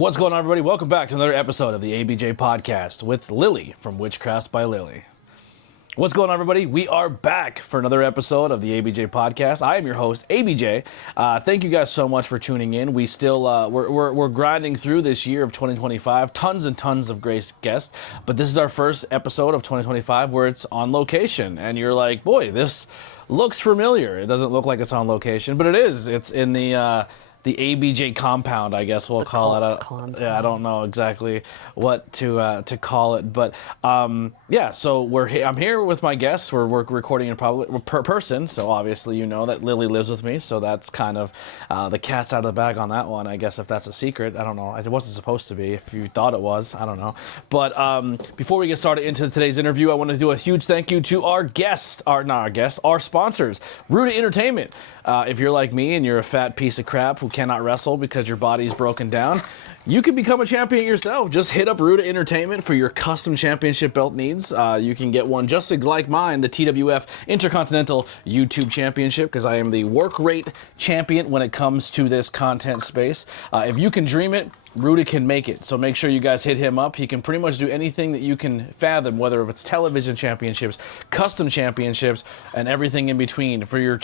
What's going on, everybody? Welcome back to another episode of the ABJ Podcast with Lilly from Witchcrafts by Lilly. What's going on, everybody? We are back for another episode of the ABJ Podcast. I am your host, ABJ. Thank you guys so much for tuning in. We still we're grinding through this year of 2025. Tons and tons of great guests, but this is our first episode of 2025 where it's on location, and you're like, boy, this looks familiar. It doesn't look like it's on location, but it is. It's in the ABJ compound, I guess we'll call it. Yeah, I don't know exactly what to call it, but yeah. So I'm here with my guests. We're recording in per person, so obviously you know that Lilly lives with me, so that's kind of the cat's out of the bag on that one. I guess if that's a secret, I don't know. It wasn't supposed to be. If you thought it was, I don't know. But before we get started into today's interview, I want to do a huge thank you to our sponsors, Ruta Entertainment. If you're like me and you're a fat piece of crap who cannot wrestle because your body's broken down, you can become a champion yourself. Just hit up Ruta Entertainment for your custom championship belt needs. You can get one just like mine, the TWF Intercontinental YouTube Championship, because I am the work rate champion when it comes to this content space. If you can dream it, Ruta can make it. So make sure you guys hit him up. He can pretty much do anything that you can fathom, whether it's television championships, custom championships, and everything in between for your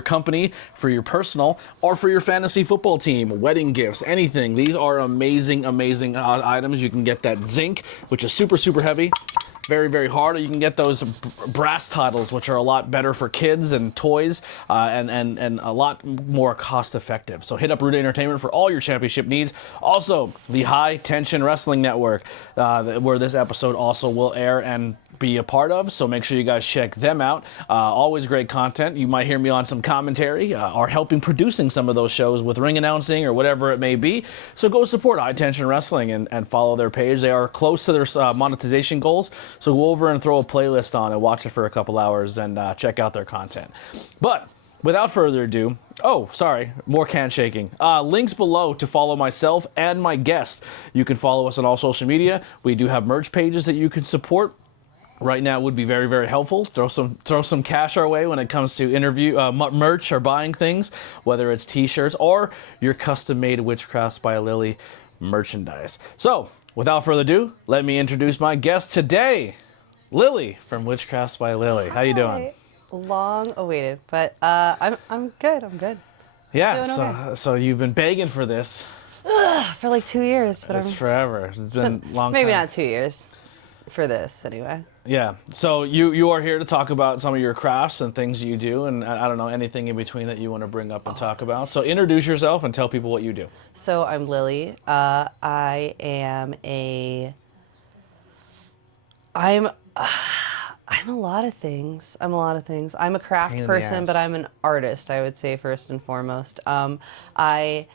company, for your personal, or for your fantasy football team, wedding gifts, anything. These are amazing items. You can get that zinc, which is super heavy. Very, very hard. Or you can get those brass titles, which are a lot better for kids and toys, and a lot more cost effective. So hit up Ruta Entertainment for all your championship needs. Also, the High Tension Wrestling Network, where this episode also will air and be a part of, so make sure you guys check them out. Always great content. You might hear me on some commentary or helping producing some of those shows with ring announcing or whatever it may be. So go support High Tension Wrestling and follow their page. They are close to their monetization goals, so go over and throw a playlist on and watch it for a couple hours and check out their content. But without further ado, more can shaking. Links below to follow myself and my guest. You can follow us on all social media. We do have merch pages that you can support. Right now would be very, very helpful. Throw some cash our way when it comes to merch or buying things, whether it's t-shirts or your custom-made Witchcrafts by Lilly merchandise. So, without further ado, let me introduce my guest today, Lilly from Witchcrafts by Lilly. How you doing? Long awaited, but I'm good. I'm good. Yeah. Okay. So you've been begging for this for like 2 years, but it's forever. It's been a long time. Maybe not 2 years. For this, anyway. Yeah. So you are here to talk about some of your crafts and things you do, and I don't know, anything in between that you want to bring up and talk about. So introduce yourself and tell people what you do. So I'm Lilly. I'm a lot of things. I'm a craft person, but I'm an artist, I would say, first and foremost. I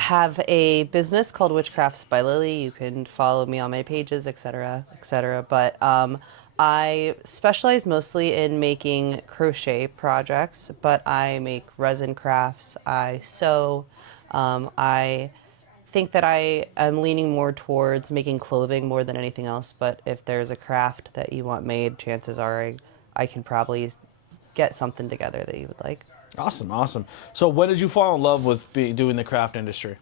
have a business called Witchcrafts by Lilly. You can follow me on my pages, etc., etc. But I specialize mostly in making crochet projects, but I make resin crafts. I sew. I think that I am leaning more towards making clothing more than anything else. But if there's a craft that you want made, chances are I can probably get something together that you would like. Awesome. So when did you fall in love with doing the craft industry?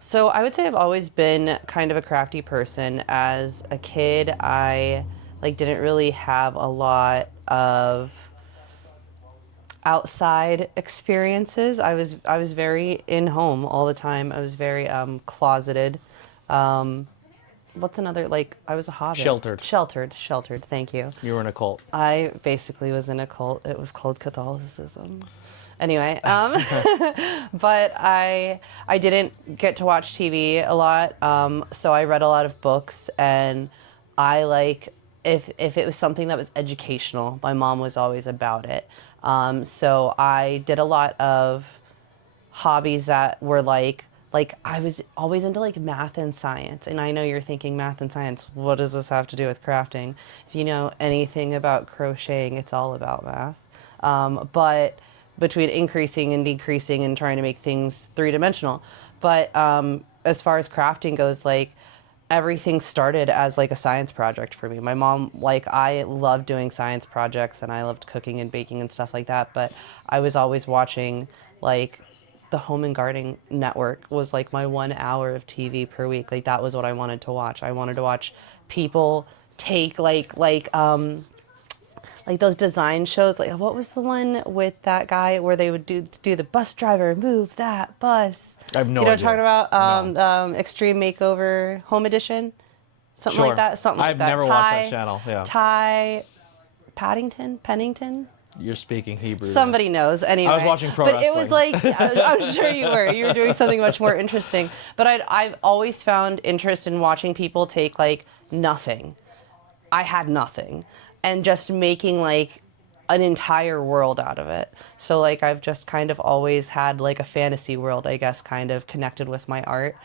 So I would say I've always been kind of a crafty person. As a kid, I didn't really have a lot of outside experiences. I was very in home all the time. I was very closeted. What's another, I was a hobbit. Sheltered, thank you. You were in a cult. I basically was in a cult. It was called Catholicism. Anyway, but I didn't get to watch TV a lot, so I read a lot of books, and if it was something that was educational, my mom was always about it. So I did a lot of hobbies that were I was always into math and science, and I know you're thinking math and science, what does this have to do with crafting? If you know anything about crocheting, it's all about math. But between increasing and decreasing and trying to make things three-dimensional. But as far as crafting goes, everything started as a science project for me. My mom, I loved doing science projects, and I loved cooking and baking and stuff like that, but I was always watching the Home and Garden Network was like my 1 hour of TV per week. Like that was what I wanted to watch. I wanted to watch people take like those design shows. Like what was the one with that guy where they would do the bus driver move that bus? I have no You know idea. what I'm talking about? No. Extreme Makeover Home Edition, something Sure. like that. Something like I've that. never watched that channel. Yeah. Ty Pennington. You're speaking Hebrew. Somebody knows. Anyway, I was watching pro but wrestling. it was like I'm sure you were. You were doing something much more interesting. But I've always found interest in watching people take like nothing. I had nothing, and just making like an entire world out of it. So like I've just kind of always had like a fantasy world, I guess, kind of connected with my art,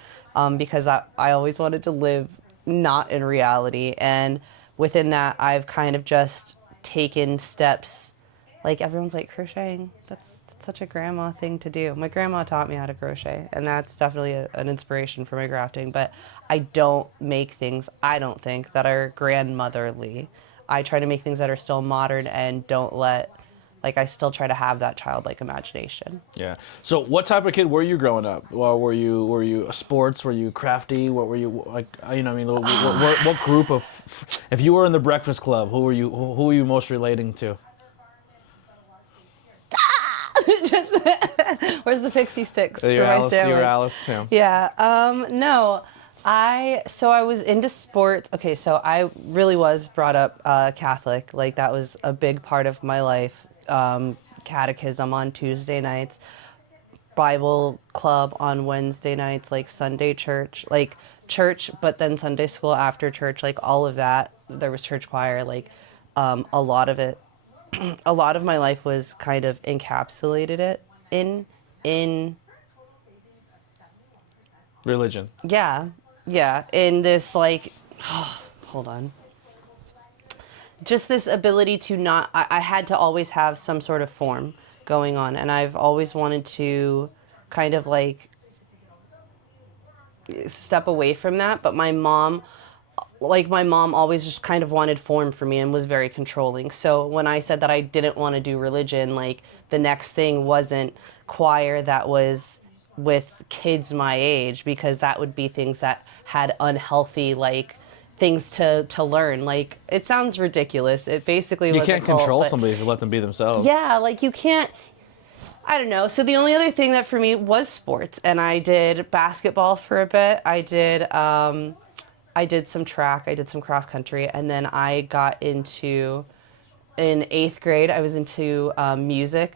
because I always wanted to live not in reality, and within that I've kind of just taken steps. Like everyone's like crocheting. That's such a grandma thing to do. My grandma taught me how to crochet, and that's definitely an inspiration for my crafting. But I don't make things, I don't think, that are grandmotherly. I try to make things that are still modern and don't let, like I still try to have that childlike imagination. Yeah. So what type of kid were you growing up? Well, were you sports? Were you crafty? What were you like? You know, I mean, what group of? If you were in the Breakfast Club, who were you most relating to? Just where's the pixie sticks for You're my Alice. sandwich? You're Alice. Yeah. Yeah. No. I was into sports. Okay, so I really was brought up Catholic. Like that was a big part of my life. Catechism on Tuesday nights, Bible club on Wednesday nights, like Sunday church, but then Sunday school after church, like all of that. There was church choir, like a lot of it. A lot of my life was kind of encapsulated it in Religion. yeah, in this like hold on. Just this ability to not I had to always have some sort of form going on, and I've always wanted to kind of like step away from that, but my mom always just kind of wanted form for me and was very controlling. So when I said that I didn't want to do religion, like the next thing wasn't choir that was with kids my age, because that would be things that had unhealthy like things to learn. Like it sounds ridiculous. It basically You was can't a cult, control but somebody if you let them be themselves. yeah, like you can't. I don't know. So the only other thing that for me was sports, and I did basketball for a bit. I did some track, I did some cross country, and then I got into, in 8th grade, I was into music.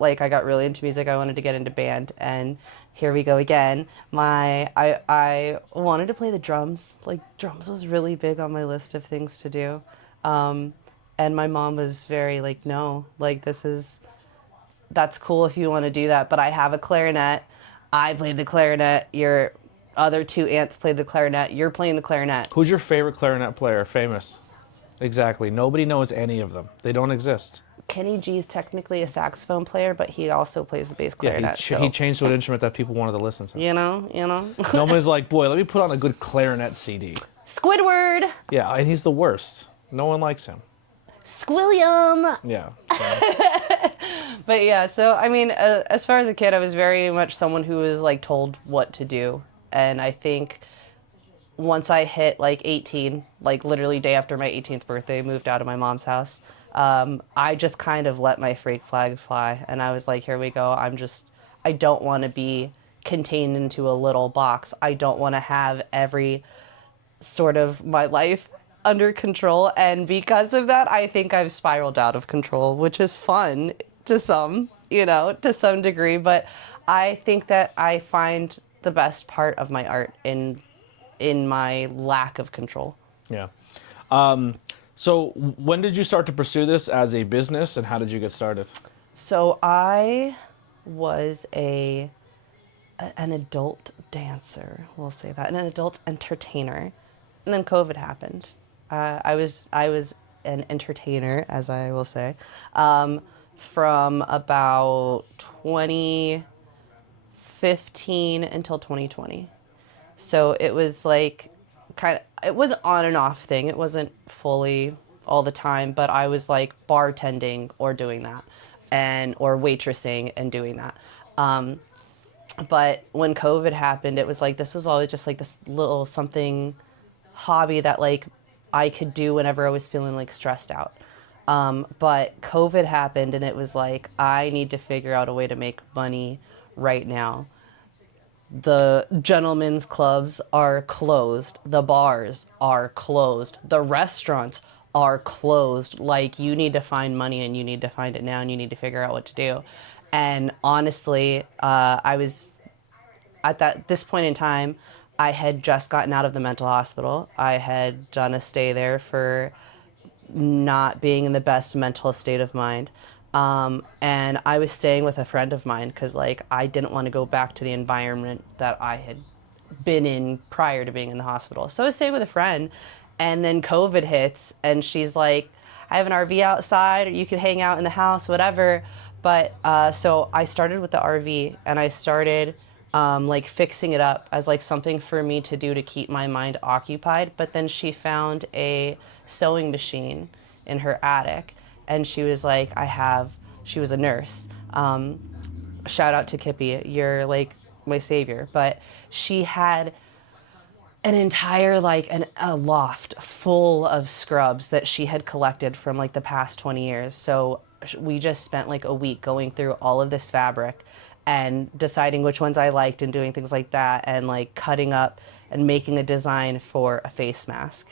Like I got really into music. I wanted to get into band, and here we go again. I wanted to play the drums. Like drums was really big on my list of things to do, and my mom was very like, no, like that's cool if you want to do that, but I have a clarinet. I played the clarinet. Your other 2 aunts played the clarinet. You're playing the clarinet. Who's your favorite clarinet player? Famous. Exactly. Nobody knows any of them. They don't exist. Kenny G's technically a saxophone player, but he also plays the bass Yeah, clarinet. he changed to an instrument that people wanted to listen to. You know. Nobody's like, boy, let me put on a good clarinet CD. Squidward. Yeah, and he's the worst. No one likes him. Squilliam. Yeah. So. But yeah, so I mean, as far as a kid, I was very much someone who was like told what to do, and I think once I hit like 18, like literally day after my 18th birthday, moved out of my mom's house. I just kind of let my freak flag fly, and I was like, here we go. I don't want to be contained into a little box. I don't want to have every sort of my life under control, and because of that, I think I've spiraled out of control, which is fun to some, to some degree, but I think that I find the best part of my art in my lack of control. Yeah. So when did you start to pursue this as a business, and how did you get started? So I was an adult dancer, we'll say that, and an adult entertainer, and then COVID happened. I was an entertainer, as I will say, from about 2015 until 2020. So it was like it was an on and off thing. It wasn't fully all the time, but I was like bartending or doing that, or waitressing and doing that. But when COVID happened, it was like, this was always just like this little something hobby that like I could do whenever I was feeling like stressed out. But COVID happened and it was like, I need to figure out a way to make money right now. The gentlemen's clubs are closed. The bars are closed. The restaurants are closed. Like, you need to find money and you need to find it now and you need to figure out what to do. And honestly, I was at this point in time, I had just gotten out of the mental hospital. I had done a stay there for not being in the best mental state of mind. And I was staying with a friend of mine because, like, I didn't want to go back to the environment that I had been in prior to being in the hospital. So I was staying with a friend, and then COVID hits, and she's like, I have an RV outside, or you could hang out in the house, whatever. But so I started with the RV, and I started like fixing it up as like something for me to do to keep my mind occupied. But then she found a sewing machine in her attic, and she was like, she was a nurse. Shout out to Kippy, you're like my savior. But she had an entire like a loft full of scrubs that she had collected from like the past 20 years. So we just spent like a week going through all of this fabric and deciding which ones I liked and doing things like that, and like cutting up and making a design for a face mask.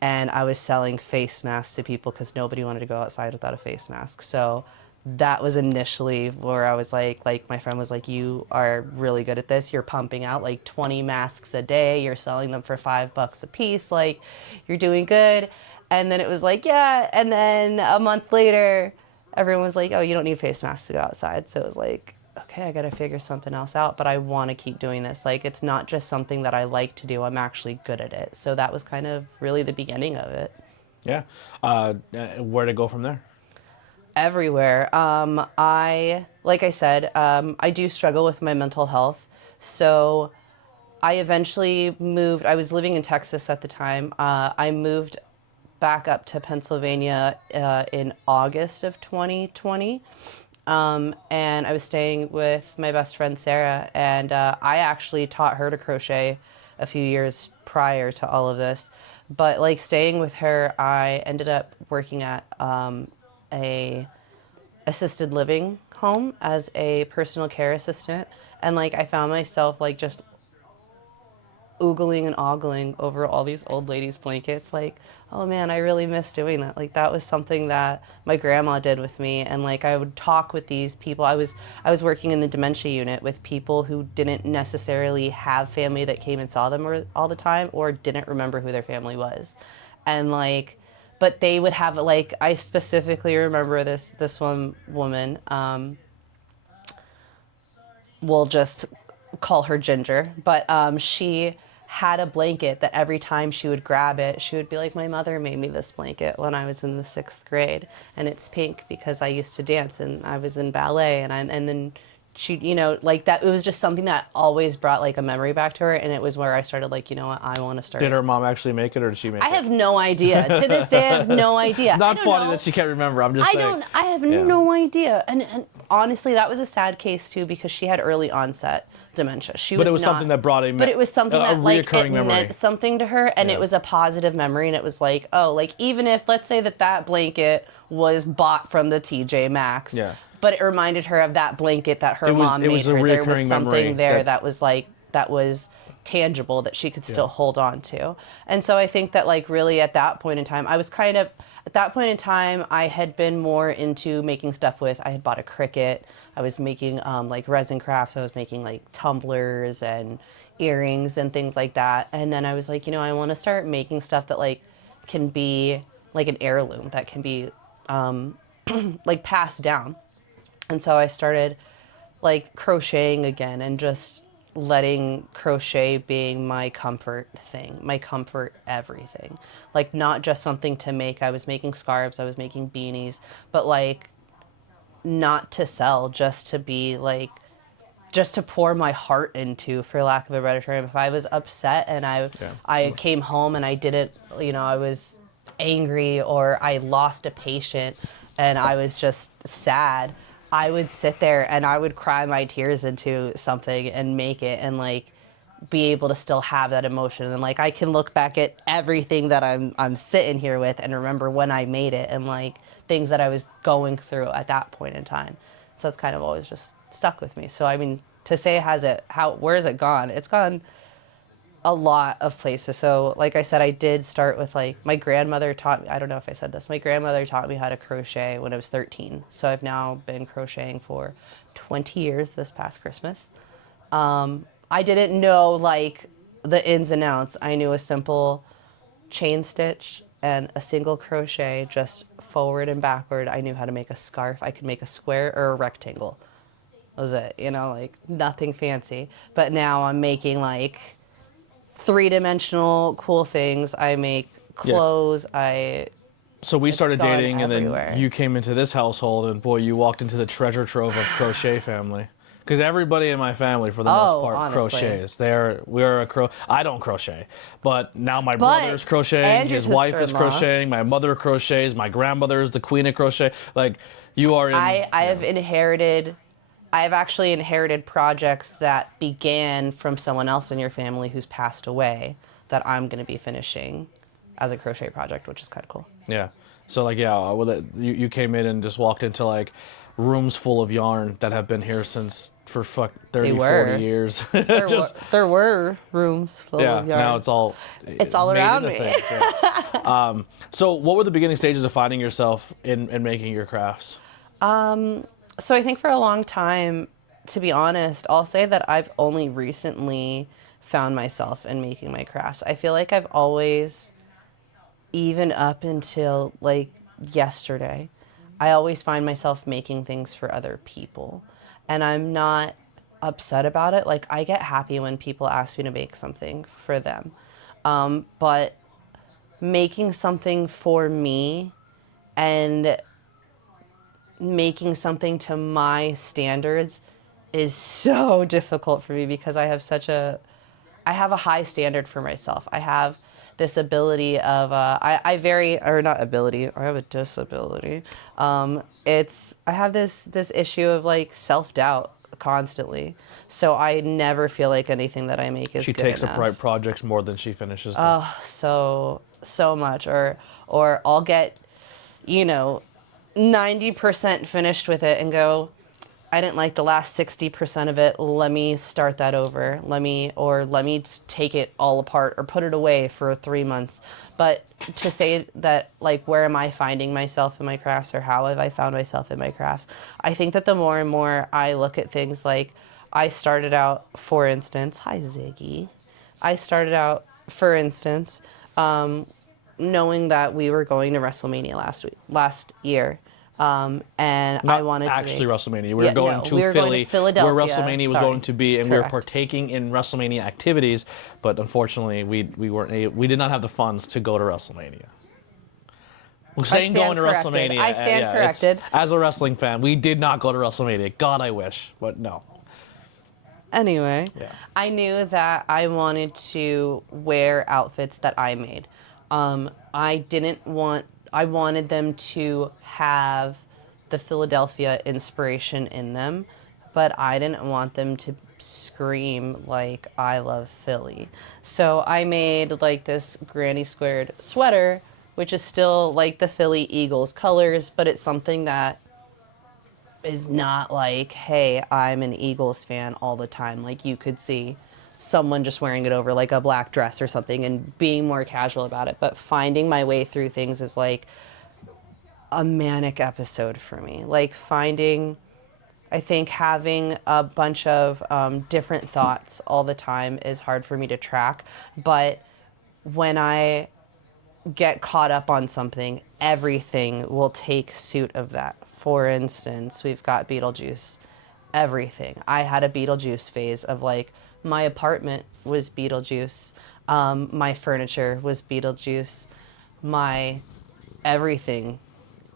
And I was selling face masks to people because nobody wanted to go outside without a face mask. So that was initially where I was like my friend was like, you are really good at this. You're pumping out like 20 masks a day. You're selling them for $5 a piece. Like, you're doing good. And then it was like, yeah. And then a month later, everyone was like, oh, you don't need face masks to go outside. So it was like, okay, I got to figure something else out, but I want to keep doing this. Like, it's not just something that I like to do. I'm actually good at it. So that was kind of really the beginning of it. Yeah. Where to go from there? Everywhere. Like I said, I do struggle with my mental health. So I eventually moved. I was living in Texas at the time. I moved back up to Pennsylvania in August of 2020. And I was staying with my best friend, Sarah, and I actually taught her to crochet a few years prior to all of this. But like staying with her, I ended up working at a assisted living home as a personal care assistant. And like I found myself like just oogling and ogling over all these old ladies' blankets. Like, oh man, I really miss doing that. Like, that was something that my grandma did with me. And like I would talk with these people. I was working in the dementia unit with people who didn't necessarily have family that came and saw them all the time, or didn't remember who their family was. And like, but they would have like, I specifically remember this one woman, we'll just call her Ginger, but she had a blanket that every time she would grab it, she would be like, my mother made me this blanket when I was in the 6th grade, and it's pink because I used to dance and I was in ballet, and then she, you know, like that, it was just something that always brought like a memory back to her, and it was where I started like, you know what, I want to start. Did her mom actually make it, or did she make it? I have no idea. To this day, I have no idea. Not funny that she can't remember. I'm just saying. I have no idea. And honestly, that was a sad case too, because she had early onset dementia. But it was something that brought But it was something that like it memory. meant something to her, and it was a positive memory, and it was like, oh, like even if, let's say that blanket was bought from the TJ Maxx, but it reminded her of that blanket that her mom made her. There was something there that was tangible that she could still hold on to. And so I think that like really at that point in time, I had been more into making stuff with, I had bought a Cricut. I was making like resin crafts. I was making like tumblers and earrings and things like that. And then I was like, you know, I want to start making stuff that like can be like an heirloom, that can be like passed down. And so I started like crocheting again, and just letting crochet being my comfort thing, my comfort everything. Like not just something to make. I was making scarves, I was making beanies, but like not to sell, just to be like, just to pour my heart into, for lack of a better term. If I was upset and I came home and I didn't, you know, I was angry, or I lost a patient and I was just sad, I would sit there and I would cry my tears into something and make it and like be able to still have that emotion. And like I can look back at everything that I'm sitting here with and remember when I made it and like things that I was going through at that point in time. So it's kind of always just stuck with me. So I mean, to say where has it gone? It's gone a lot of places. So like I said, I did start with like my grandmother taught me, I don't know if I said this, my grandmother taught me how to crochet when I was 13. So I've now been crocheting for 20 years this past Christmas. I didn't know like the ins and outs. I knew a simple chain stitch and a single crochet just forward and backward. I knew how to make a scarf. I could make a square or a rectangle. That was it, like nothing fancy. But now I'm making like three-dimensional cool things. I make clothes. So we started gone dating, and everywhere. then you came into this household, and boy, you walked into the treasure trove of crochet family. Because everybody in my family, for the most part, honestly. crochets. I don't crochet, but now my brother's crocheting. and your His wife is sister-in-law. crocheting. My mother crochets. My grandmother is the queen of crochet. Like you are in. I've actually inherited projects that began from someone else in your family who's passed away that I'm going to be finishing as a crochet project, which is kind of cool. Yeah. So like you came in and just walked into like rooms full of yarn that have been here since for 30, 40 years. There were rooms full of yarn. Now it's all made around into me. things, yeah. So what were the beginning stages of finding yourself in making your crafts? So I think for a long time, to be honest, I'll say that I've only recently found myself in making my crafts. I feel like I've always, even up until like yesterday, I always find myself making things for other people. And I'm not upset about it. Like I get happy when people ask me to make something for them. But making something for me and making something to my standards is so difficult for me because I have a high standard for myself. I have this ability of, I have a disability. I have this issue of like self-doubt constantly. So I never feel like anything that I make is She good takes enough. apart projects more than she finishes them. So much. Or I'll get, 90% finished with it and go, I didn't like the last 60% of it. Let me start that over. Let me take it all apart or put it away for 3 months. But to say that, like, where am I finding myself in my crafts or how have I found myself in my crafts? I think that the more and more I look at things, like I started out, for instance, hi Ziggy. I started out, for instance, knowing that we were going to WrestleMania last year. And I wanted to actually WrestleMania. We were going to we were Philly, going to Philadelphia, where WrestleMania was going to be, and we were Correct. partaking in WrestleMania activities. But unfortunately, we did not have the funds to go to WrestleMania. Saying going to corrected. WrestleMania, I stand it's- corrected. As a wrestling fan, we did not go to WrestleMania. God, I wish, but no. Anyway, Yeah. I knew that I wanted to wear outfits that I made. I wanted them to have the Philadelphia inspiration in them, but I didn't want them to scream like I love Philly. So I made like this granny squared sweater, which is still like the Philly Eagles colors, but it's something that is not like, hey, I'm an Eagles fan all the time. Like you could see someone just wearing it over like a black dress or something and being more casual about it. But finding my way through things is like a manic episode for me. Like I think having a bunch of different thoughts all the time is hard for me to track. But when I get caught up on something, everything will take suit of that. For instance, we've got Beetlejuice. Everything. I had a Beetlejuice phase of like, my apartment was Beetlejuice. My furniture was Beetlejuice. My everything.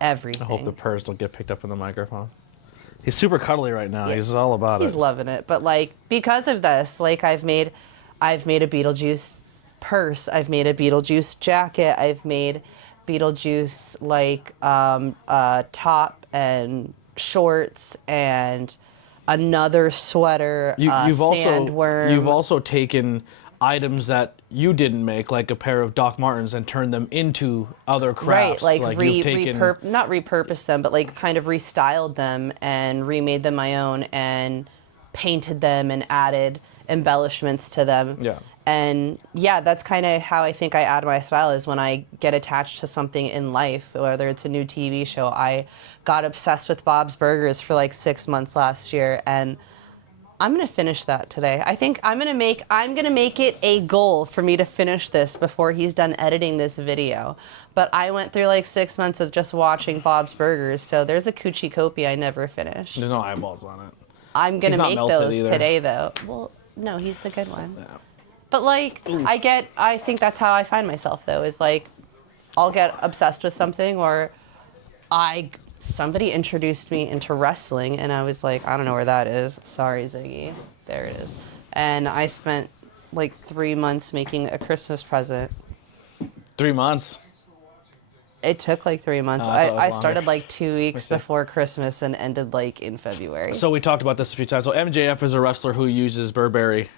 I hope the purrs don't get picked up in the microphone. He's super cuddly right now. Yeah. He's all about He's it. loving it. But like, because of this, like I've made a Beetlejuice purse. I've made a Beetlejuice jacket. I've made Beetlejuice like top and shorts and another sweater, sandworm. You've also taken items that you didn't make, like a pair of Doc Martens, and turned them into other crafts. Right, like, you've taken... not repurposed them, but like kind of restyled them and remade them my own and painted them and added embellishments to them. Yeah. And yeah, that's kind of how I think I add my style, is when I get attached to something in life, whether it's a new TV show. I got obsessed with Bob's Burgers for like 6 months last year, and I'm gonna finish that today. I think I'm gonna make it a goal for me to finish this before he's done editing this video. But I went through like 6 months of just watching Bob's Burgers, so there's a coochie copy I never finished. There's no eyeballs on it. I'm gonna make those today, though. Well, no, he's the good one. Yeah. But like, I think that's how I find myself, though, is like, I'll get obsessed with something, or somebody introduced me into wrestling, and I was like, I don't know where that is. Sorry, Ziggy. There it is. And I spent like 3 months making a Christmas present. 3 months? It took like 3 months. Oh, I started like 2 weeks before Christmas and ended like in February. So we talked about this a few times. So MJF is a wrestler who uses Burberry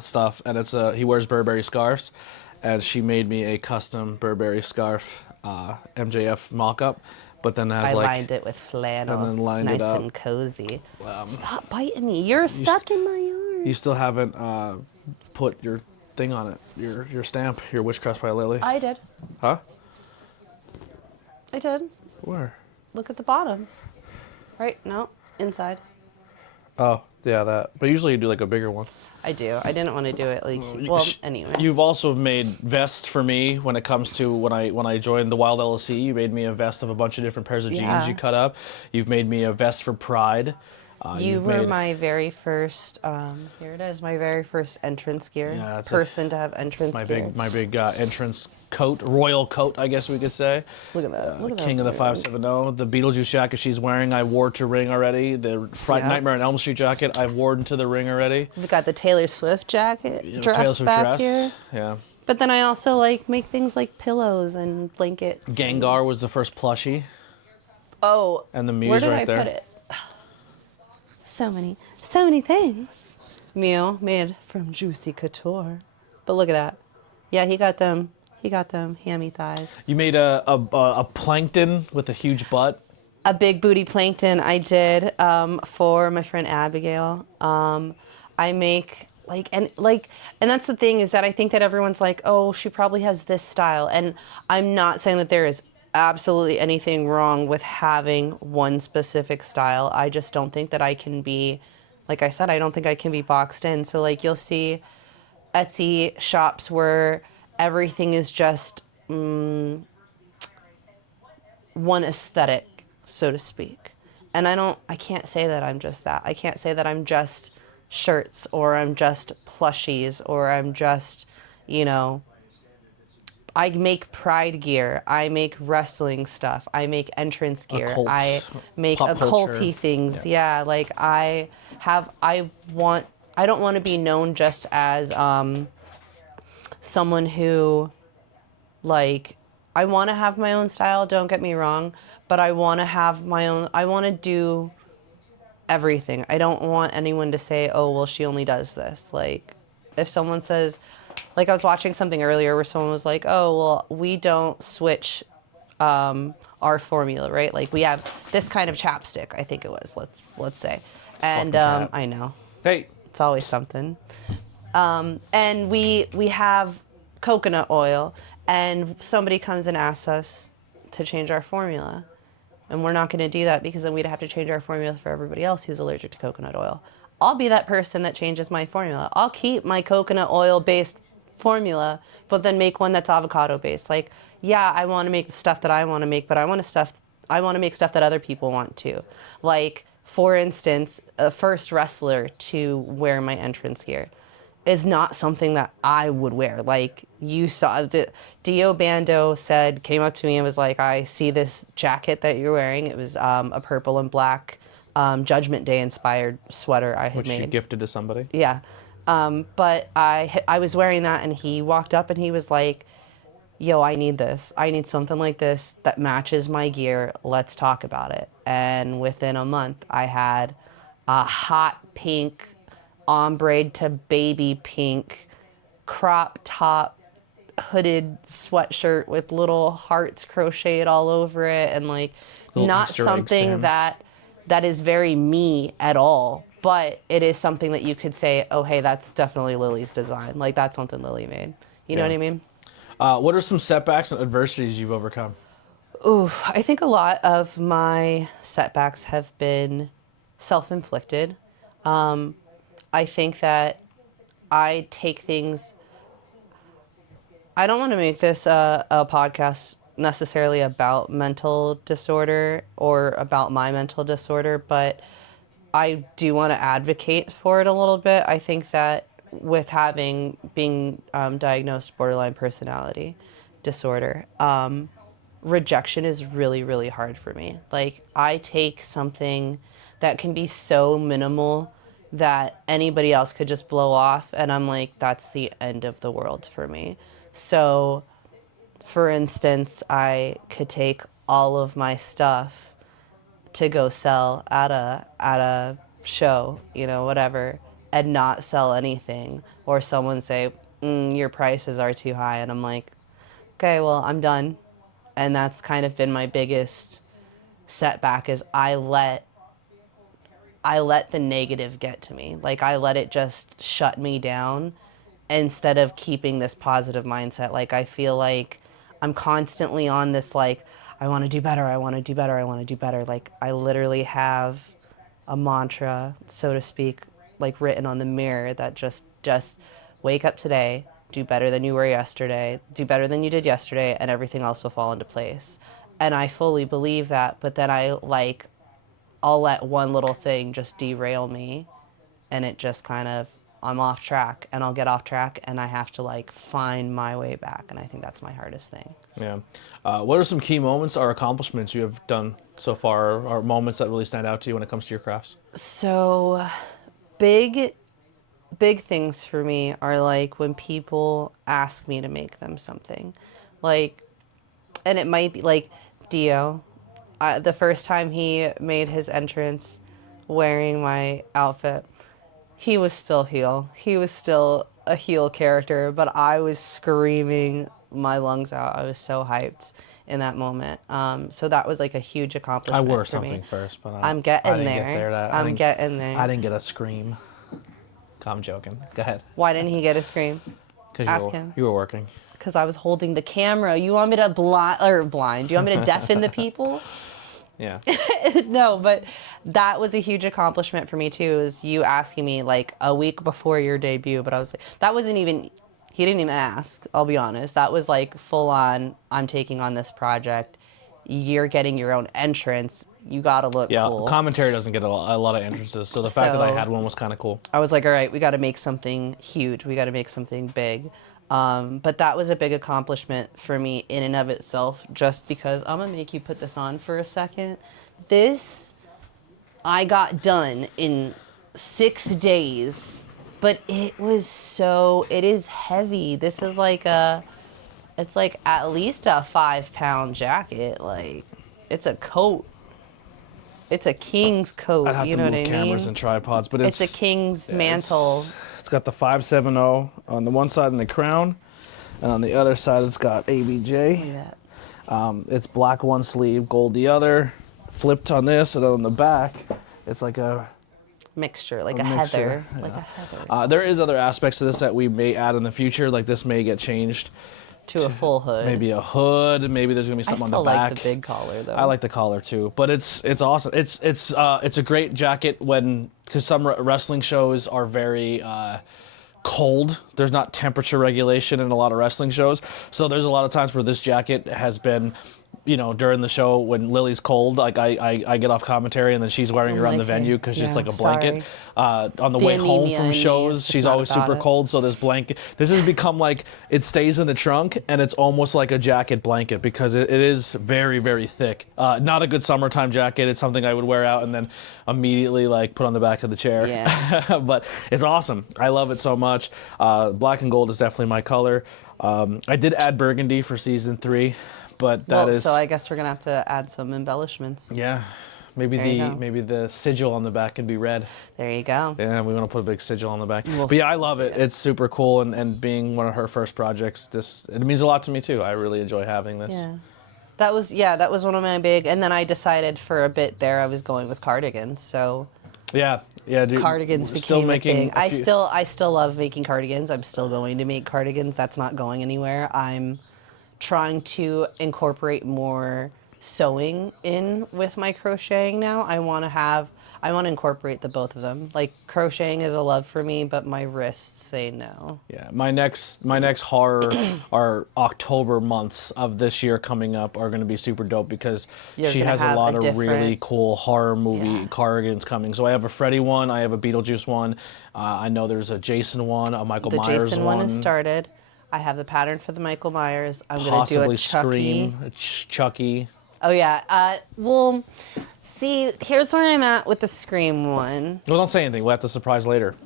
stuff, and he wears Burberry scarves, and she made me a custom Burberry scarf MJF mock-up. But then I lined it with flannel, and then lined nice it up. and cozy. Stop biting me! You're stuck in my arm. You still haven't put your thing on it, your stamp, your Witchcrafts by Lilly. I did. Huh? I did. Where? Look at the bottom. Right? No, inside. Oh, yeah, that. But usually you do like a bigger one. I do. I didn't want to do it like. Anyway. You've also made vests for me when it comes to when I joined the Wild LLC. You made me a vest of a bunch of different pairs of jeans you cut up. You've made me a vest for Pride. You were my very first. Here it is. My very first entrance gear. Yeah, person to have entrance gear. My big entrance coat, royal coat, I guess we could say. Look at that. Look at King that of the 570. The Beetlejuice jacket she's wearing, I wore to ring already. The Nightmare on Elm Street jacket, I've worn to the ring already. We've got the Taylor Swift jacket dress Taylor Swift back dress. here. Yeah. But then I also like make things like pillows and blankets. Gengar was the first plushie. Oh. And the Muse where did right I there. Put it? So many things. Meal made from Juicy Couture. But look at that. Yeah, he got them hammy thighs. You made a plankton with a huge butt. A big booty plankton I did for my friend Abigail. I make and that's the thing, is that I think that everyone's like, oh, she probably has this style. And I'm not saying that there is absolutely anything wrong with having one specific style. I just don't think that I can be, like I said, I don't think I can be boxed in. So like you'll see Etsy shops where everything is just one aesthetic, so to speak. And I can't say that I'm just that. I can't say that I'm just shirts, or I'm just plushies, or I'm just, I make Pride gear. I make wrestling stuff. I make entrance gear. I make occulty things. Yeah, like I don't want to be known just as someone who, like, I want to have my own style, don't get me wrong, but I want to have my own, I want to do everything. I don't want anyone to say, oh, well, she only does this. Like, if someone says, like I was watching something earlier where someone was like, oh, well, we don't switch our formula, right? Like, we have this kind of chapstick, I think it was, let's say. And I know. Hey. It's always something. And we have coconut oil, and somebody comes and asks us to change our formula. And we're not going to do that, because then we'd have to change our formula for everybody else who's allergic to coconut oil. I'll be that person that changes my formula. I'll keep my coconut oil-based formula, but then make one that's avocado-based. Like, yeah, I want to make the stuff that I want to make, but I want to make stuff that other people want too. Like, for instance, a first wrestler to wear my entrance gear is not something that I would wear. Like, you saw, Dio Bando came up to me and was like, I see this jacket that you're wearing. It was a purple and black Judgment Day inspired sweater I had made. Which you gifted to somebody? Yeah. But I was wearing that, and he walked up and he was like, yo, I need this. I need something like this that matches my gear. Let's talk about it. And within a month, I had a hot pink, ombre to baby pink, crop top, hooded sweatshirt with little hearts crocheted all over it, and like Little not Easter eggs to something him. that is very me at all, but it is something that you could say, oh hey, that's definitely Lily's design. Like that's something Lily made. You know Yeah. what I mean? What are some setbacks and adversities you've overcome? Ooh, I think a lot of my setbacks have been self-inflicted. I think that I take things. I don't want to make this a podcast necessarily about mental disorder or about my mental disorder, but I do want to advocate for it a little bit. I think that with being diagnosed borderline personality disorder, rejection is really, really hard for me. Like, I take something that can be so minimal that anybody else could just blow off, and I'm like, that's the end of the world for me. So, for instance, I could take all of my stuff to go sell at a show, whatever, and not sell anything, or someone say, your prices are too high, and I'm like, okay, well, I'm done. And that's kind of been my biggest setback is I let the negative get to me. Like I let it just shut me down instead of keeping this positive mindset. Like I feel like I'm constantly on this like I want to do better, I want to do better, I want to do better. Like I literally have a mantra, so to speak, like written on the mirror that just wake up today, do better than you were yesterday, do better than you did yesterday, and everything else will fall into place. And I fully believe that, but then I'll let one little thing just derail me, and it just kind of I'm off track, and I'll get off track, and I have to like find my way back, and I think that's my hardest thing. Yeah. What are some key moments or accomplishments you have done so far, or moments that really stand out to you when it comes to your crafts? So big big things for me are like when people ask me to make them something. Like, and it might be like Dio. The first time he made his entrance wearing my outfit, he was still heel. He was still a heel character, but I was screaming my lungs out. I was so hyped in that moment. So that was like a huge I accomplishment wore for something me. first, but I'm I getting didn't there. get there. I'm getting there. I didn't get a scream. I'm joking. Go ahead. Why didn't he get a scream? Because Ask him. you were working. Because I was holding the camera. You want me to blind? Do you want me to deafen the people? Yeah. No, but that was a huge accomplishment for me too. Is you asking me like a week before your debut, but I was like, that wasn't even. He didn't even ask. I'll be honest. That was like full on. I'm taking on this project. You're getting your own entrance. You gotta look Yeah. cool. Commentary doesn't get a lot of entrances, so the fact that I So- had one was kind of cool. I was like, all right, we got to make something huge. We got to make something big. But that was a big accomplishment for me in and of itself, just because I'm going to make you put this on for a second. This I got done in 6 days, but it is heavy. This is it's like at least a 5-pound jacket. Like, it's a coat. It's a king's coat. I'd have You to know move what I mean? cameras and tripods, but It's a king's mantle. It's got the 570 on the one side and the crown, and on the other side it's got ABJ. Look at that. It's black one sleeve, gold the other, flipped on this, and on the back it's like a Mixture, like a mixture, heather. Like a heather. there is other aspects to this that we may add in the future, like this may get changed. To a full hood. Maybe a hood, maybe there's gonna be I something still on the back. like the big collar though. I like the collar too, but it's awesome. It's a great jacket because some wrestling shows are very cold. There's not temperature regulation in a lot of wrestling shows, so there's a lot of times where this jacket has been, during the show when Lily's cold, like I get off commentary and then she's wearing it around the like, venue because yeah, she's like a blanket. On the The way home anemia from in me shows, is just she's not always about super it. cold, so this blanket, this has become like, it stays in the trunk and it's almost like a jacket blanket because it is very, very thick. Not a good summertime jacket. It's something I would wear out and then immediately like put on the back of the chair. Yeah. But it's awesome. I love it so much. Black and gold is definitely my color. I did add burgundy for season 3, but that is so I guess we're gonna have to add some embellishments. yeah. Maybe There you go. maybe the sigil on the back can be red. There you go. Yeah, we want to put a big sigil on the back. We'll But yeah, I love see it. it. It's super cool, and being one of her first projects, it means a lot to me too. I really enjoy having this. Yeah. That was one of my big, and then I decided for a bit there I was going with cardigans. So Yeah, dude. cardigans we're became still a making thing. a few- I still love making cardigans. I'm still going to make cardigans. That's not going anywhere. I'm trying to incorporate more sewing in with my crocheting now. I want to incorporate the both of them. Like crocheting is a love for me, but my wrists say no. Yeah, my next horror our October months of this year coming up are going to be super dope because You're she gonna has a have lot a of really different- cool horror movie Yeah. cardigans coming. So I have a Freddy one, I have a Beetlejuice one, I know there's a Jason one, a Michael The Myers Jason one is started. I have the pattern for the Michael Myers. I'm going to do possibly a Chucky. Scream, Chucky. Oh yeah. Well, see, here's where I'm at with the Scream one. Well, don't say anything. We'll have to surprise later.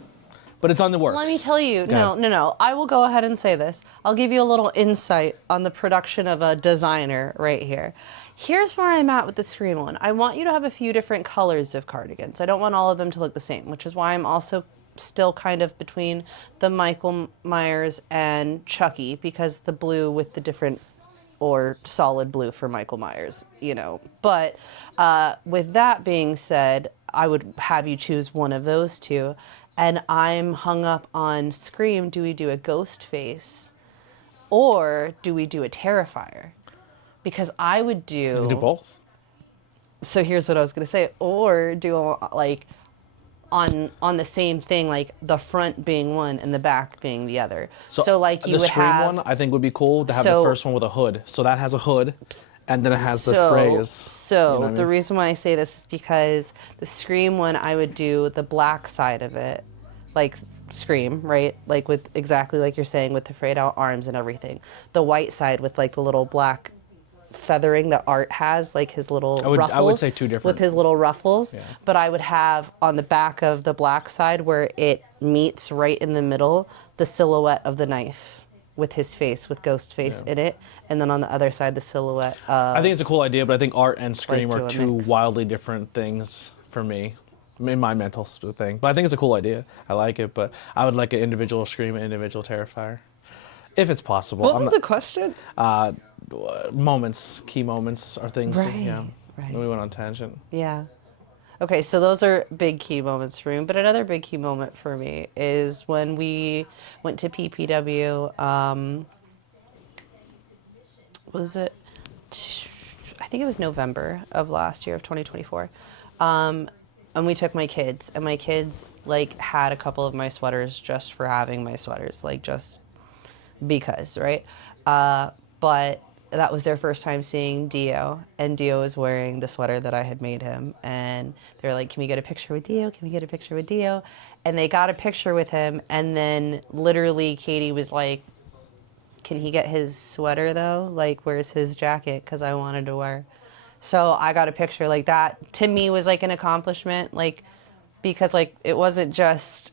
But it's on the works. Let me tell you. Go ahead. No. I will go ahead and say this. I'll give you a little insight on the production of a designer right here. Here's where I'm at with the Scream one. I want you to have a few different colors of cardigans. I don't want all of them to look the same, which is why I'm also still kind of between the Michael Myers and Chucky, because the blue with the different or solid blue for Michael Myers, But with that being said, I would have you choose one of those two. And I'm hung up on Scream. Do we do a ghost face or do we do a Terrifier? Because I would You can do both. So here's what I was going to say. Or do like on the same thing, like the front being one and the back being the other. So like you the would Scream have one, I think would be cool to have the So- first one with a hood. So that has a hood, and then it has the So phrase. So you know what I the mean? reason why I say this is because the Scream one, I would do the black side of it, like Scream, right? Like with exactly like you're saying with the frayed out arms and everything. The white side with like the little black feathering that Art has, like his little ruffles. I would say two different. With his little ruffles. But I would have on the back of the black side where it meets right in the middle, the silhouette of the knife with his face, with ghost face in it. And then on the other side, the silhouette of... I think it's a cool idea, but I think Art and Scream Like, are do a two mix. wildly different things for me. In my mental thing. But I think it's a cool idea. I like it, but I would like an individual Scream and individual Terrifier. If it's possible. What was the question? Key moments are things. Right, Yeah. right. We went on tangent. Yeah. Okay, so those are big key moments for me. But another big key moment for me is when we went to PPW. Was it? I think it was November of last year, of 2024. And we took my kids, and my kids like had a couple of my sweaters just for having my sweaters, like just because, right? But that was their first time seeing Dio, and Dio was wearing the sweater that I had made him. And they were like, "Can we get a picture with Dio? Can we get a picture with Dio?" And they got a picture with him, and then literally Katie was like, "Can he get his sweater though? Like, where's his jacket? Because I wanted to wear." So I got a picture like that. To me, was like an accomplishment, like because like it wasn't just,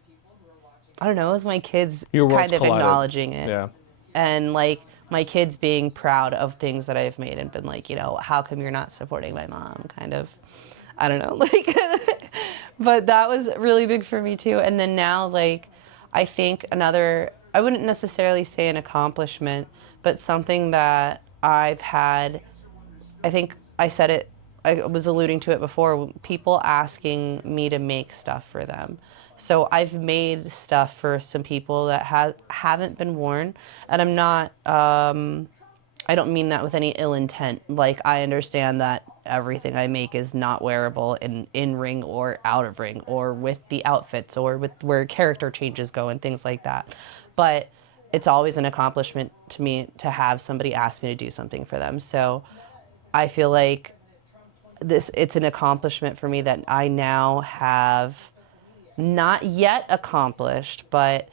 I don't know, it was my kids Your worlds kind of collided. acknowledging it. Yeah. And like my kids being proud of things that I've made and been like, how come you're not supporting my mom? Kind of, I don't know, like, but that was really big for me too. And then now, like, I think I wouldn't necessarily say an accomplishment, but something that I've had, I think I said it, I was alluding to it before, people asking me to make stuff for them. So I've made stuff for some people that haven't been worn, and I'm not, I don't mean that with any ill intent. Like, I understand that everything I make is not wearable in ring or out of ring, or with the outfits, or with where character changes go and things like that. But it's always an accomplishment to me to have somebody ask me to do something for them. So I feel like it's an accomplishment for me that I now have not yet accomplished, but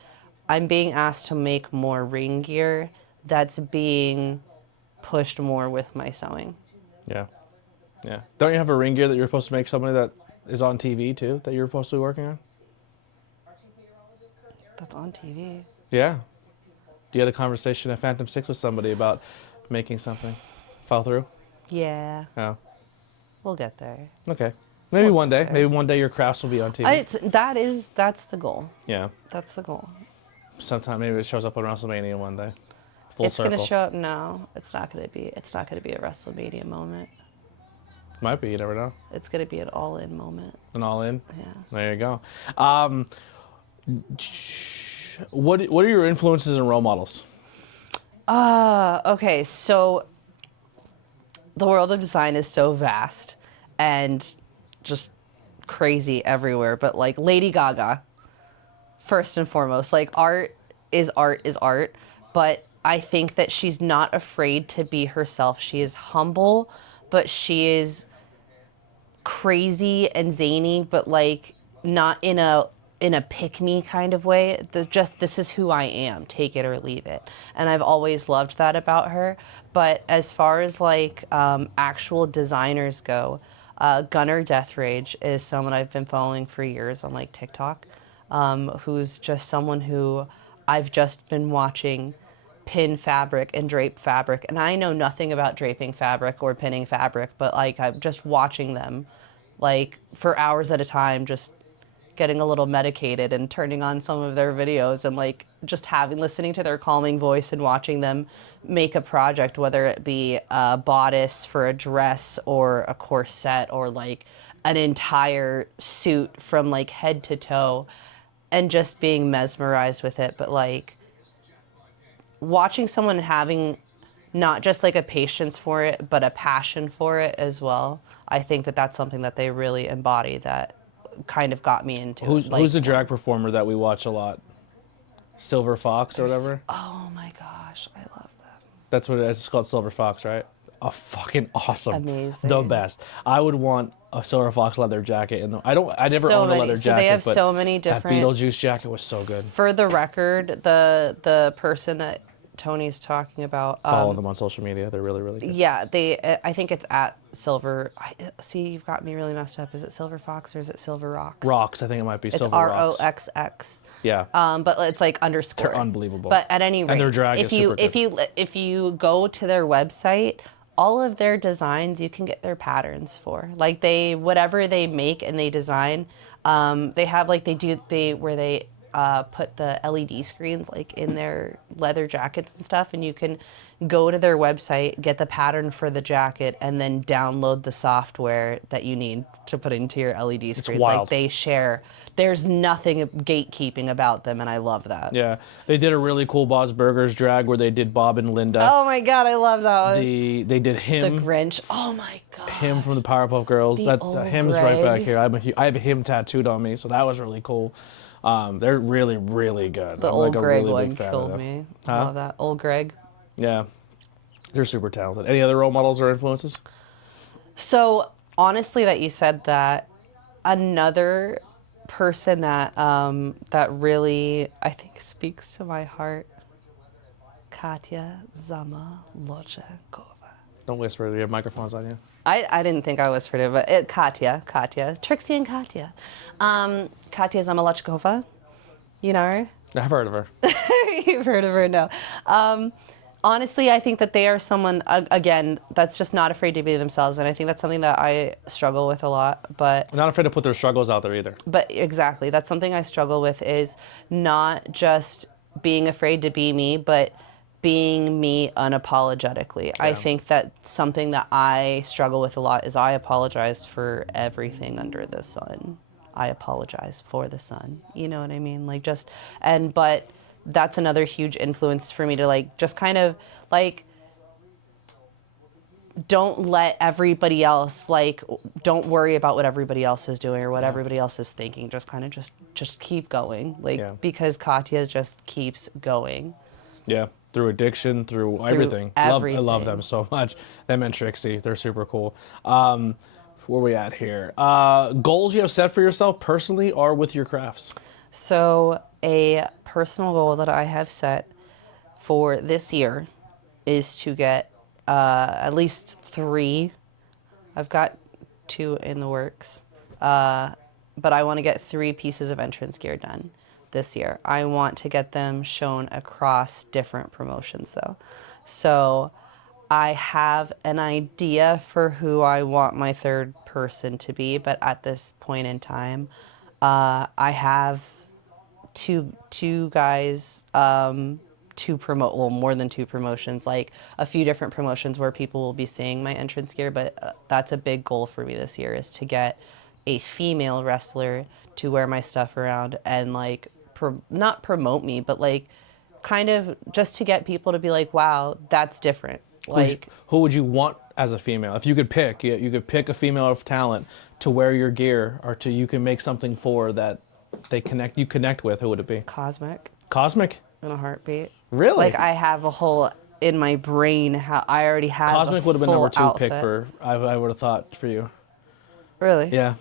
I'm being asked to make more ring gear that's being pushed more with my sewing. Yeah. Yeah. Don't you have a ring gear that you're supposed to make somebody that is on TV too, that you're supposed to be working on? That's on TV. Yeah. You had a conversation at Phantom 6 with somebody about making something. Fall through? Yeah, Oh, we'll get there. okay. Maybe one day. there. Maybe one day your crafts will be on TV. That's the goal. Yeah. That's the goal. Sometime maybe it shows up on WrestleMania one day. Full It's circle. gonna show up. No, it's not gonna be. It's not gonna be a WrestleMania moment. Might be. You never know. It's gonna be an all-in moment. An all in. Yeah. There you go. What are your influences and role models? Okay, so the world of design is so vast and just crazy everywhere, but like Lady Gaga, first and foremost, like art is art, but I think that she's not afraid to be herself. She is humble, but she is crazy and zany, but like not in a pick me kind of way. This is who I am, take it or leave it. And I've always loved that about her. But as far as like actual designers go, Gunnar Death Rage is someone I've been following for years on like TikTok, who's just someone who I've just been watching pin fabric and drape fabric. And I know nothing about draping fabric or pinning fabric, but like I'm just watching them like for hours at a time, just getting a little medicated and turning on some of their videos and like just listening to their calming voice and watching them make a project, whether it be a bodice for a dress or a corset or like an entire suit from like head to toe, and just being mesmerized with it. But like watching someone having not just like a patience for it, but a passion for it as well. I think that that's something that they really embody that kind of got me into it. Who's the drag performer that we watch a lot? Silver Fox or whatever? Oh my gosh, I love that. That's what it is. It's called Silver Fox, right? Oh, fucking awesome. Amazing. The best. I would want a Silver Fox leather jacket. I never owned a leather jacket. So they have but so many different. That Beetlejuice jacket was so good. For the record, the person that Tony's talking about. Follow them on social media. They're really, really good. Yeah, I think it's at Silver. See, you've got me really messed up. Is it Silver Fox or is it Silver Rocks? Rocks. I think it might be It's Silver Rocks. ROXX. Yeah. But it's like underscore. They're unbelievable. But at any rate, And their drag is super good. if you go to their website, all of their designs you can get their patterns for. Like whatever they make and they design, they have like where they put the LED screens like in their leather jackets and stuff, and you can go to their website, get the pattern for the jacket, and then download the software that you need to put into your LED screens. wild. Like they share. There's nothing gatekeeping about them, and I love that. Yeah. They did a really cool Bob's Burgers drag where they did Bob and Linda. Oh my God, I love that one. They did him. The Grinch. Oh my God. Him from the Powerpuff Girls. The That old him's right back Greg. here. I have him tattooed on me, so that was really cool. They're really, really good. The I'm old like a Greg really one big fan of killed them. me. Huh? I love that. Old Greg. Yeah. They're super talented. Any other role models or influences? So honestly, that you said that, another person that that really I think speaks to my heart, Katya Zamolodchikova. Don't whisper. You have microphones on you. I didn't think I was for it, but Katya, Trixie and Katya. Katya Zamolodchikova. You know her? I've heard of her. You've heard of her, no. Honestly, I think that they are someone, again, that's just not afraid to be themselves. And I think that's something that I struggle with a lot. But I'm not afraid to put their struggles out there either. But exactly, that's something I struggle with, is not just being afraid to be me, but being me unapologetically. I think that's something that I struggle with a lot, is I apologize for everything under the sun. I apologize for the sun. You know what I mean? Like but that's another huge influence for me to like, just kind of like, don't let everybody else, like, don't worry about what everybody else is doing or what everybody else is thinking. Just kind of just keep going. Like, because Katya just keeps going. Yeah. Through addiction, through everything. I love them so much. Them and Trixie, they're super cool. Where are we at here? Goals you have set for yourself personally or with your crafts? So a personal goal that I have set for this year is to get at least 3. I've got 2 in the works. But I want to get 3 pieces of entrance gear done this year. I want to get them shown across different promotions though. So I have an idea for who I want my third person to be, but at this point in time, I have two guys to promote, well, more than two promotions, like a few different promotions where people will be seeing my entrance gear, but that's a big goal for me this year, is to get a female wrestler to wear my stuff around and like not promote me, but like kind of just to get people to be like, wow, that's different. Like, who would you want as a female? If you could pick, you could pick a female of talent to wear your gear, or you can make something for that you connect with. Who would it be? Cosmic. Cosmic? In a heartbeat. Really? Like, I have a whole in my brain how I already have Cosmic a would have been full number 2 outfit. pick for I would have thought for you. Really? Yeah.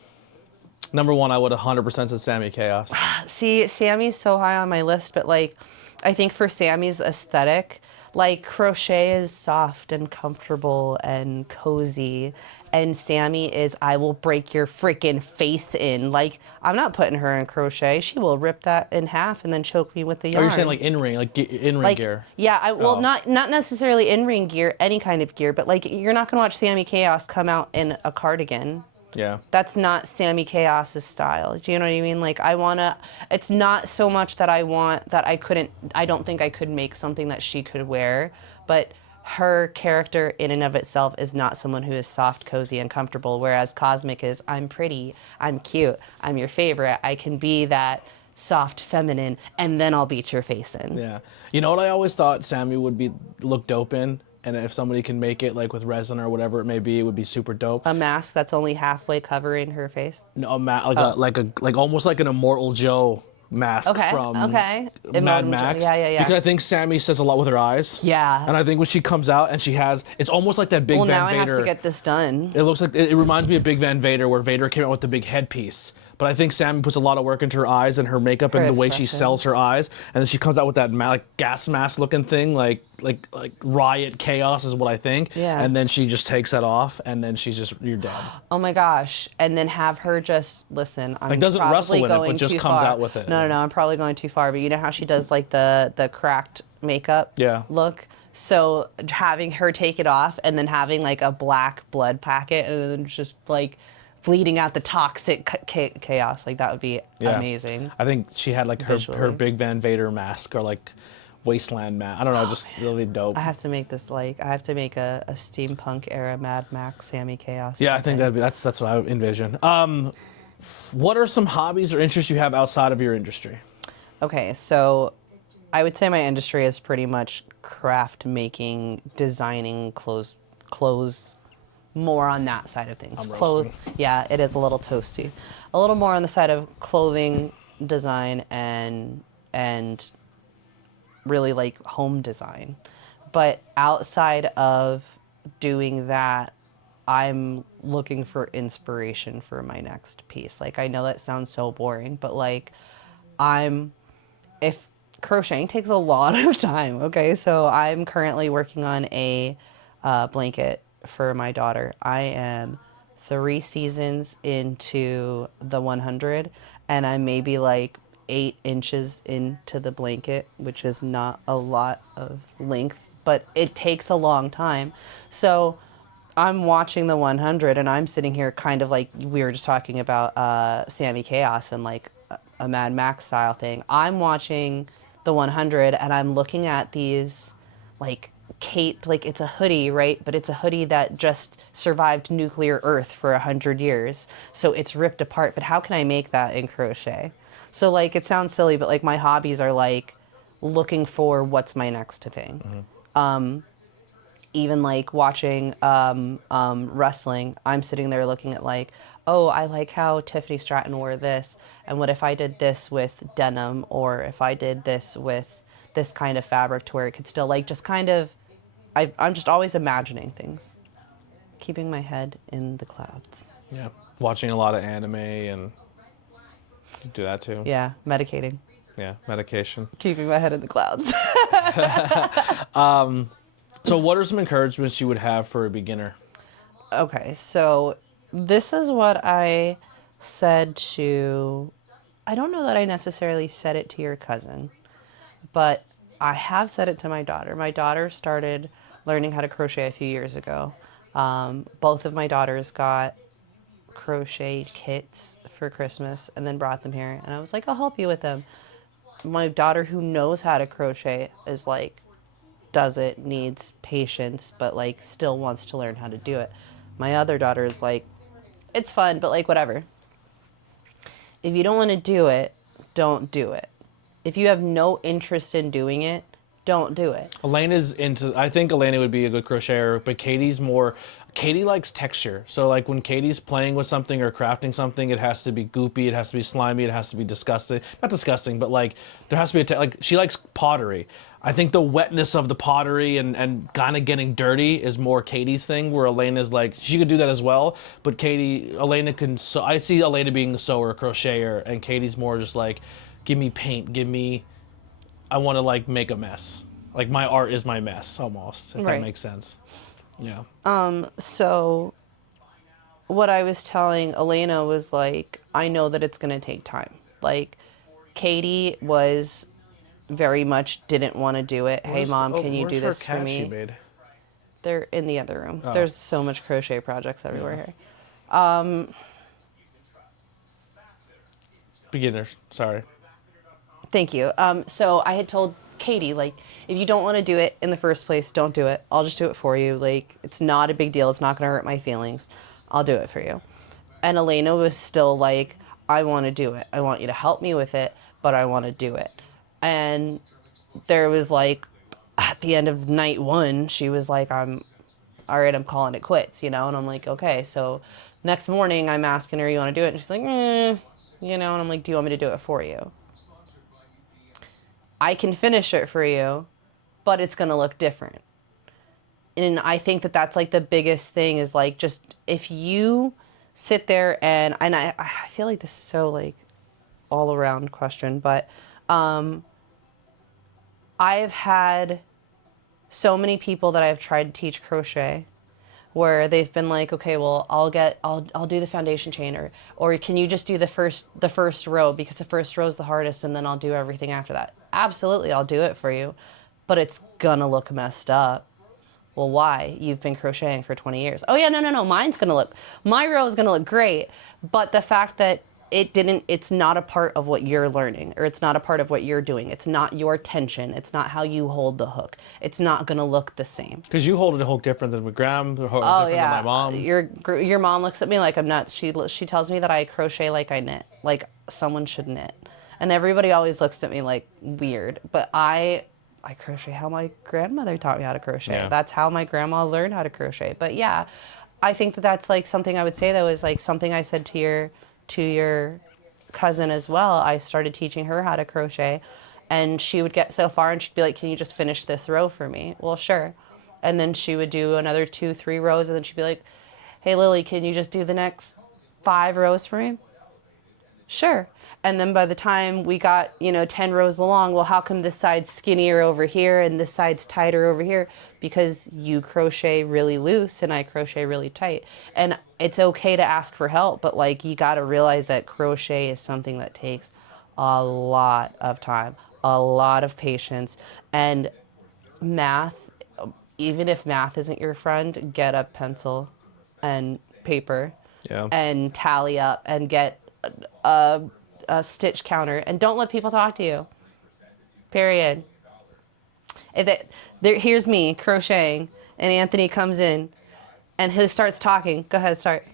Number 1, I would 100% said Sammy Chaos. See, Sammy's so high on my list, but like, I think for Sammy's aesthetic, like crochet is soft and comfortable and cozy, and Sammy is I will break your freaking face in. Like, I'm not putting her in crochet. She will rip that in half and then choke me with the yarn. Oh, you're saying like in-ring gear? Yeah, not necessarily in-ring gear, any kind of gear, but like you're not gonna watch Sammy Chaos come out in a cardigan. Yeah. That's not Sammy Chaos's style. Do you know what I mean? Like, it's not so much that I don't think I could make something that she could wear, but her character in and of itself is not someone who is soft, cozy, and comfortable, whereas Cosmic is, I'm pretty, I'm cute, I'm your favorite, I can be that soft, feminine, and then I'll beat your face in. Yeah. You know what I always thought Sammy would look dope in? And if somebody can make it like with resin or whatever it may be, it would be super dope. A mask that's only halfway covering her face? No, like almost like an Immortal Joe mask from Mad Max. Yeah. Because I think Sammy says a lot with her eyes. Yeah. And I think when she comes out and it's almost like that big Van Vader. Well, now I have to get this done. It looks like, it reminds me of Big Van Vader, where Vader came out with the big headpiece. But I think Sammy puts a lot of work into her eyes and her makeup and the way she sells her eyes. And then she comes out with that like gas mask looking thing, like Riot Chaos is what I think. Yeah. And then she just takes that off, and then you're dead. Oh my gosh. And then have her just, listen, I'm doesn't probably wrestle in it, but just comes far. out with it. No, I'm probably going too far. But you know how she does like the cracked makeup look? So having her take it off and then having like a black blood packet and then just like bleeding out the toxic chaos, like that would be amazing. I think she had like her big Van Vader mask, or like Wasteland mask. I don't know, just it'll be dope. I have to make this I have to make a steampunk era Mad Max Sammy Chaos. Yeah, I think that's what I would envision. What are some hobbies or interests you have outside of your industry? Okay, so I would say my industry is pretty much craft making, designing clothes, more on that side of things. Yeah, it is a little toasty. A little more on the side of clothing design and really like home design. But outside of doing that, I'm looking for inspiration for my next piece. Like, I know that sounds so boring, but like if crocheting takes a lot of time, okay? So I'm currently working on a blanket for my daughter. I am 3 seasons into the 100, and I'm maybe like 8 inches into the blanket, which is not a lot of length, but it takes a long time. So I'm watching the 100, and I'm sitting here kind of like we were just talking about Sammy Chaos and like a Mad Max style thing. I'm watching the 100, and I'm looking at these like Kate, like it's a hoodie, right? But it's a hoodie that just survived nuclear Earth for 100 years. So it's ripped apart. But how can I make that in crochet? So like, it sounds silly, but like my hobbies are like looking for what's my next thing. Mm-hmm. Even like watching wrestling, I'm sitting there looking at like, oh, I like how Tiffany Stratton wore this. And what if I did this with denim, or if I did this with this kind of fabric to where it could still like just kind of, I'm just always imagining things, keeping my head in the clouds. Yeah, watching a lot of anime and do that too. Yeah, medicating. Yeah, medication. Keeping my head in the clouds. So what are some encouragements you would have for a beginner? Okay, so this is what I said to I don't know that I necessarily said it to your cousin, but I have said it to my daughter. My daughter started learning how to crochet a few years ago. Both of my daughters got crochet kits for Christmas and then brought them here. And I was like, I'll help you with them. My daughter, who knows how to crochet, is like, does it, needs patience, but like still wants to learn how to do it. My other daughter is like, it's fun, but like whatever. If you don't want to do it, don't do it. If you have no interest in doing it, don't do it. Elena's into, I think Elena would be a good crocheter, but Katie likes texture. So like when Katie's playing with something or crafting something, it has to be goopy, it has to be slimy, it has to be disgusting. Not disgusting, but like there has to be like she likes pottery. I think the wetness of the pottery and kind of getting dirty is more Katie's thing, where Elena's like, she could do that as well, but Elena can, so I see Elena being the sewer, crocheter, and Katie's more just like, give me paint, I want to like make a mess. Like my art is my mess almost, if Right. that makes sense. Yeah. So what I was telling Elena was like, I know that it's going to take time. Like Katie was very much didn't want to do it. Hey mom, can you do this for me? She made? They're in the other room. Oh. There's so much crochet projects everywhere here. Beginners, sorry. Thank you. So I had told Katie, like, if you don't want to do it in the first place, don't do it. I'll just do it for you. Like, it's not a big deal. It's not going to hurt my feelings. I'll do it for you. And Elena was still like, I want to do it. I want you to help me with it, but I want to do it. And there was like, at the end of night one, she was like, all right, I'm calling it quits, you know? And I'm like, okay. So next morning I'm asking her, you want to do it? And she's like, you know, and I'm like, do you want me to do it for you? I can finish it for you, but it's going to look different. And I think that that's like the biggest thing is like, just if you sit there and I feel like this is so like all around question, but I've had so many people that I've tried to teach crochet where they've been like, okay, well, I'll do the foundation chain, or can you just do the first row, because the first row is the hardest, and then I'll do everything after that. Absolutely, I'll do it for you, but it's gonna look messed up. Well, why? You've been crocheting for 20 years. Oh yeah, no, my row is gonna look great, but the fact that it's not a part of what you're learning, or it's not a part of what you're doing. It's not your tension. It's not how you hold the hook. It's not going to look the same. Because you hold the hook different than with Graham, different than my mom. Your mom looks at me like I'm nuts. She tells me that I crochet like I knit, like someone should knit. And everybody always looks at me like weird. But I crochet how my grandmother taught me how to crochet. Yeah. That's how my grandma learned how to crochet. But yeah, I think that that's like something I would say though is like something I said to your cousin as well. I started teaching her how to crochet, and she would get so far and she'd be like, can you just finish this row for me? Well, sure. And then she would do another 2-3 rows, and then she'd be like, hey Lily, can you just do the next 5 rows for me? Sure. And then by the time we got 10 rows along, well, how come this side's skinnier over here and this side's tighter over here? Because you crochet really loose and I crochet really tight. And it's okay to ask for help, but like you got to realize that crochet is something that takes a lot of time, a lot of patience, and math. Even if math isn't your friend, get a pencil and paper and tally up and get a stitch counter, and don't let people talk to you. Period. Here's me crocheting, and Anthony comes in, and he starts talking. Go ahead, start.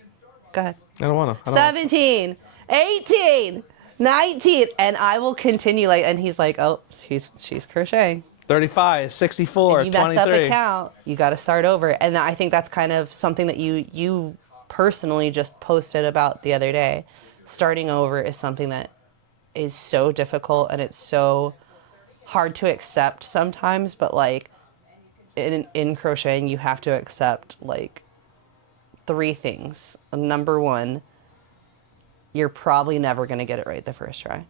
Go ahead. I don't want to. 17, 18, 19, and I will continue and he's like, oh, she's crocheting. 35, 64, and you messed 23. up a count. You got to start over, and I think that's kind of something that you personally just posted about the other day. Starting over is something that is so difficult, and it's so hard to accept sometimes, but like in crocheting you have to accept like 3 things. Number 1, you're probably never going to get it right the first try.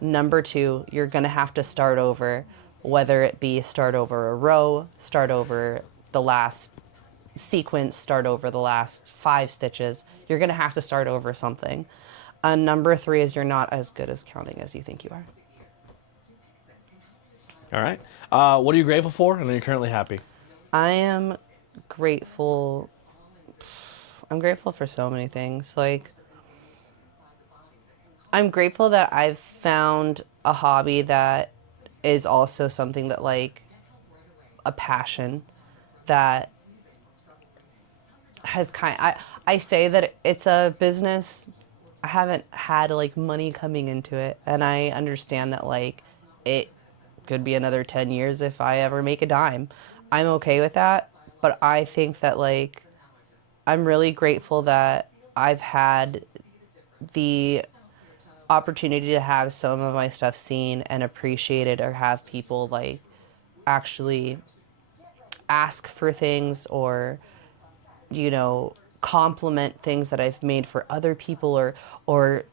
Number 2, you're going to have to start over, whether it be start over a row, start over the last sequence, start over the last 5 stitches. You're going to have to start over something. number 3 is you're not as good as counting as you think you are. All right. What are you grateful for, and are you currently happy? I am grateful. I'm grateful for so many things. Like, I'm grateful that I've found a hobby that is also something that, like, a passion that has I say that it's a business. I haven't had like money coming into it, and I understand that like it could be another 10 years if I ever make a dime. I'm okay with that, but I think that like I'm really grateful that I've had the opportunity to have some of my stuff seen and appreciated, or have people like actually ask for things, or compliment things that I've made for other people, or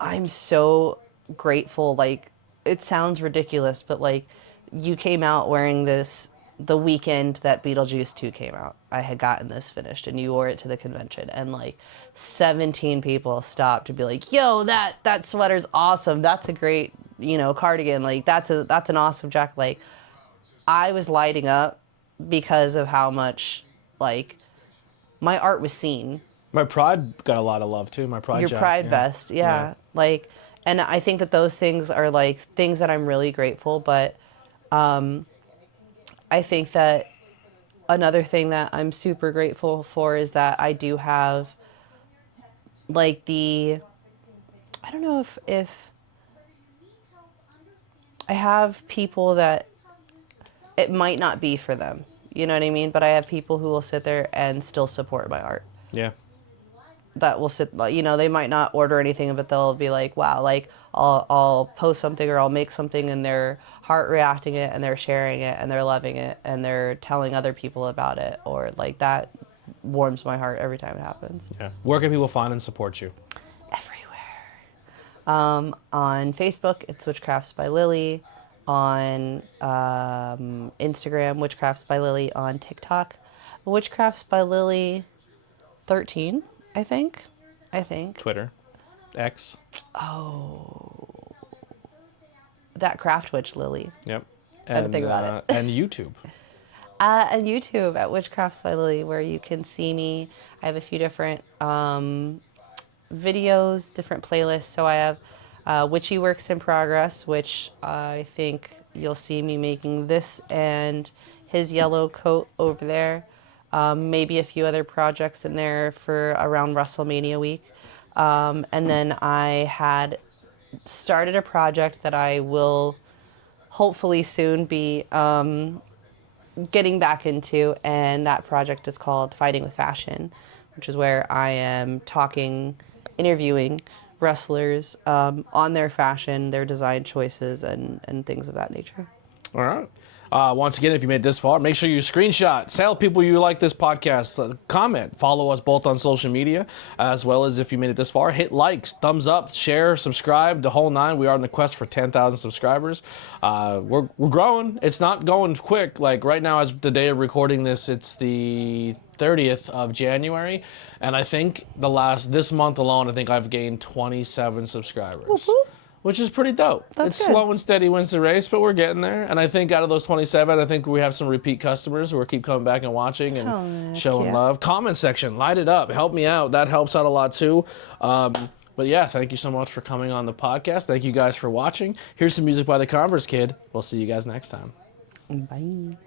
I'm so grateful. Like, it sounds ridiculous, but like, you came out wearing this the weekend that Beetlejuice 2 came out. I had gotten this finished, and you wore it to the convention, and like 17 people stopped to be like, yo, that sweater's awesome. That's a great, cardigan. Like, that's an awesome jacket. Like, I was lighting up because of how much like my art was seen. My Pride got a lot of love too. My Pride Your jacket, Pride vest, yeah. Like, and I think that those things are like things that I'm really grateful. But I think that another thing that I'm super grateful for is that I do have like I don't know if I have people that it might not be for them. You know what I mean? But I have people who will sit there and still support my art. Yeah. That will sit, they might not order anything, but they'll be like, wow, like I'll post something or I'll make something, and they're heart reacting it, and they're sharing it, and they're loving it, and they're telling other people about it, or like that warms my heart every time it happens. Yeah. Where can people find and support you? Everywhere. On Facebook, it's Witchcrafts by Lilly. On Instagram, Witchcrafts by Lilly. On TikTok, Witchcrafts by Lilly 13, I think. Twitter. X. Oh. That Craft Witch Lilly. Yep. I didn't think about it. And YouTube. And YouTube at Witchcrafts by Lilly, where you can see me. I have a few different videos, different playlists. So I have Witchy Works in Progress, which I think you'll see me making this and his yellow coat over there. Maybe a few other projects in there for around WrestleMania week. And then I had started a project that I will hopefully soon be getting back into, and that project is called Fighting with Fashion, which is where I am interviewing wrestlers on their fashion, their design choices, and things of that nature. All right. Once again, if you made it this far, make sure you screenshot, tell people you like this podcast, comment, follow us both on social media, as well as if you made it this far, hit likes, thumbs up, share, subscribe, the whole nine. We are on the quest for 10,000 subscribers. We're growing. It's not going quick. Like right now, as the day of recording this, it's the 30th of January, and I think this month alone, I think I've gained 27 subscribers. Whoop, whoop. Which is pretty dope. It's good. Slow and steady wins the race, but we're getting there. And I think out of those 27, I think we have some repeat customers who are keep coming back and watching and showing love. Comment section, light it up. Help me out. That helps out a lot too. But yeah, thank you so much for coming on the podcast. Thank you guys for watching. Here's some music by the Converse Kid. We'll see you guys next time. Bye.